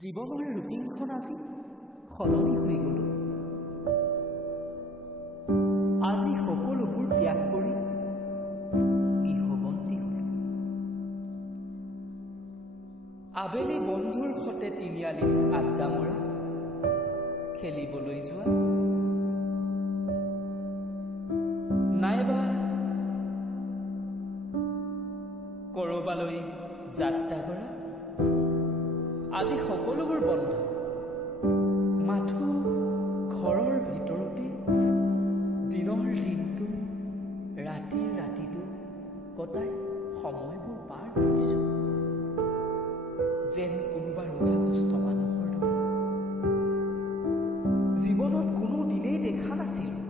জীৱনৰ ৰুটিনখন আজি সলনি হৈ গ'ল। আজি সকলোবোৰ ত্যাগ কৰি গৃহবন্দী হ'ল। আবেলি বন্ধুৰ সৈতে তিনিআলিত আড্ডা মৰা, খেলিবলৈ যোৱা, নাইবা কৰবালৈ যাত্ৰা কৰা, আজি সকলোবোৰ বন্ধ। মাথো ঘৰৰ ভিতৰতে দিনৰ দিনটো ৰাতিৰ ৰাতিটো কটাই সময়বোৰ পাৰ কৰিছো, যেন কোনোবা ৰোগাগ্ৰস্ত মানুহৰ দৰে। জীৱনত কোনো দিনেই দেখা নাছিলো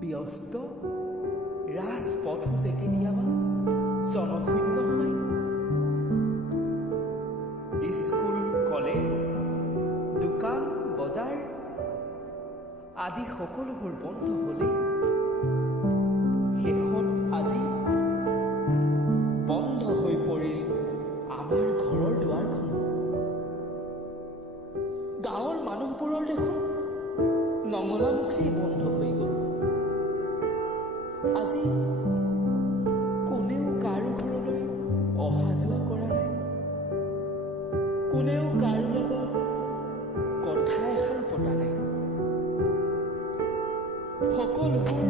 ব্যস্ত ৰাজপথো যে কেতিয়াবা জনশূন্য হয়। স্কুল, কলেজ, দোকান, বজাৰ আদি সকলোবোৰ বন্ধ হ'লে শেষত আজি বন্ধ হৈ পৰিল আমাৰ ঘৰৰ দুৱাৰখন। গাঁৱৰ মানুহবোৰৰ দেখোন নঙলামুখেই বন্ধ হৈ গ'ল। আজি কোনেও কাৰো ঘৰলৈ অহা যোৱা কৰা নাই, কোনেও কাৰো লগত কথা এষাৰ পতা নাই। সকলোবোৰ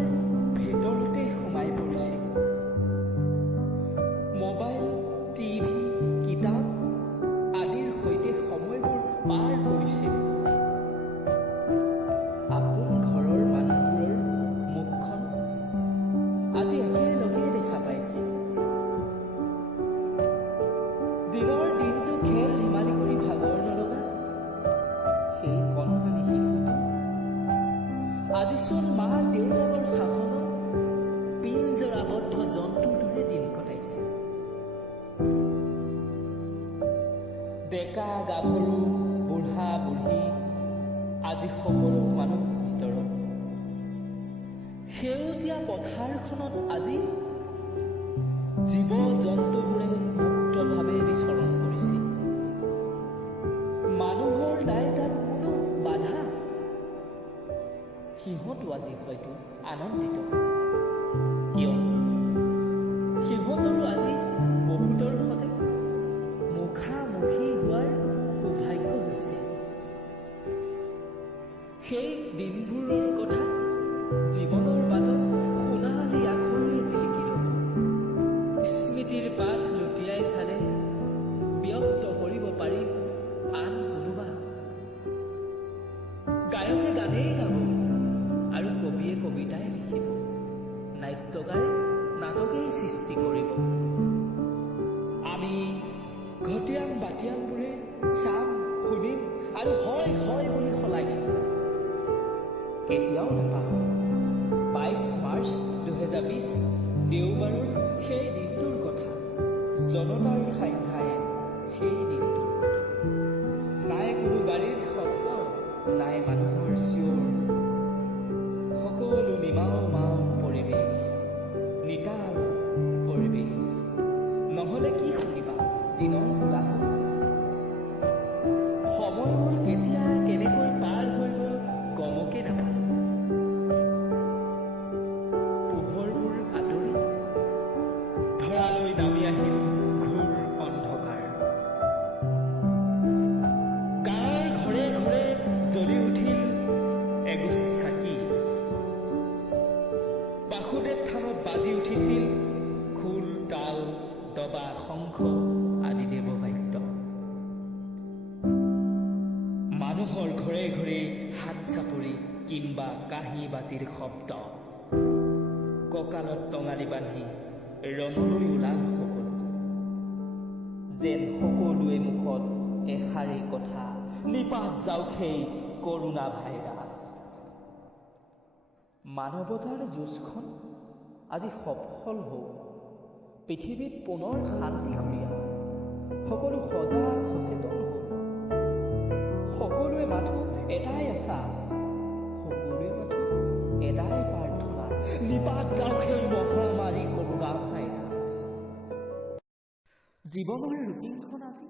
ভিতৰতে সোমাই পৰিছে। মোবাইল, টিভি, কিতাপ আদিৰ সৈতে সময়বোৰ পাৰ কৰিছে। আপোন ঘৰৰ মানুহবোৰৰ মুখখন আজি একেলগে দেখা পাইছে। দিনৰ দিনটো খেল ধেমালি কৰি ভাগৰ নলগা সেই কণমানি শিশুটো আজি চোন মাক দেউতাকৰ শাসনত পিঞ্জৰাবদ্ধ জন্তুৰ দৰে দিন কটাইছে। ডেকা গাভৰু বুঢ়া বুঢ়ী আজি সকলো মানুহ ভিতৰত সেউজীয়া পথাৰখনত আজি জীৱ জন্তুবোৰে মুক্তভাৱে বিচৰণ কৰিছে। মানুহৰ নাই তাত কোনো বাধা। সিহঁতো আজি হয়তো আনন্দিত, কিয়নো সিহঁতৰো আজি বহুতৰ সৈতে মুখামুখি হোৱাৰ সৌভাগ্য হৈছে। সেই দিনবোৰৰ কথা জীৱনৰ বাটত সোণালী আখৰেৰে জিলিকি ৰ'ব। স্মৃতিৰ পাঠ লুটিয়াই চালে ব্যক্ত কৰিব পাৰিম আন কোনোবা। গায়কে গানেই গাব আৰু কবিয়ে কবিতাই লিখিব, নাট্যকাৰে নাটকেই সৃষ্টি কৰিব। আমি ঘটিয়াম বাটিয়ামবোৰে চাম, শুনিম আৰু হয় হয় বুলি সলাই দিম। কেতিয়াও নাপাহৰো 22 মাৰ্চ 2020 দেওবাৰৰ সেই দিনটোৰ কথা, জনতাৰ ঠায়ে ঠায়ে সেই দিনটোৰ কথা। নাই কোনো গাড়ীৰ শব্দ, নাই মানুহৰ চিঞৰ, সকলো নিমাও মাও পৰিৱেশ, নিতাল পৰিৱেশ। নহলে কি শুনিবা দিনৰ কোলাহল। সময়বোৰ কেতিয়া কেনেকৈ পাৰ হৈ গ'ল গমকে নাপালো। পোহৰবোৰ আঁতৰি ধৰালৈ নামি আহিল ঘোৰ অন্ধকাৰ। গাঁৱৰ ঘৰে ঘৰে জ্বলি উঠিল এগছি চাকি। বাসুদেৱ থানত বাজি উঠিছিল খোল, তাল, দবা, শংখ আদি দেৱবাদ্য। মানুহৰ ঘৰে ঘৰে হাত চাপৰি কিম্বা কাঁহী বাতিৰ শব্দ। কঁকালত টঙালি বান্ধি ৰণলৈ ওলাল সকলো, যেন সকলোৱে মুখত এষাৰেই কথা, নিপাত যাওক সেই কৰোণা ভাইৰাছ। মানৱতাৰ যুঁজখন আজি সফল হওক, পৃথিৱীত পুনৰ শান্তি ঘূৰি আহক। সকলো সজাগ সচেতন হওক। সকলোৱে মাথো এটাই আশা, সকলোৱে মাথো এটাই প্ৰাৰ্থনা, নিপাত যাওক সেই মহামাৰী কৰোণা ভাইৰাছ। জীৱনৰ ৰুটিনখন আজি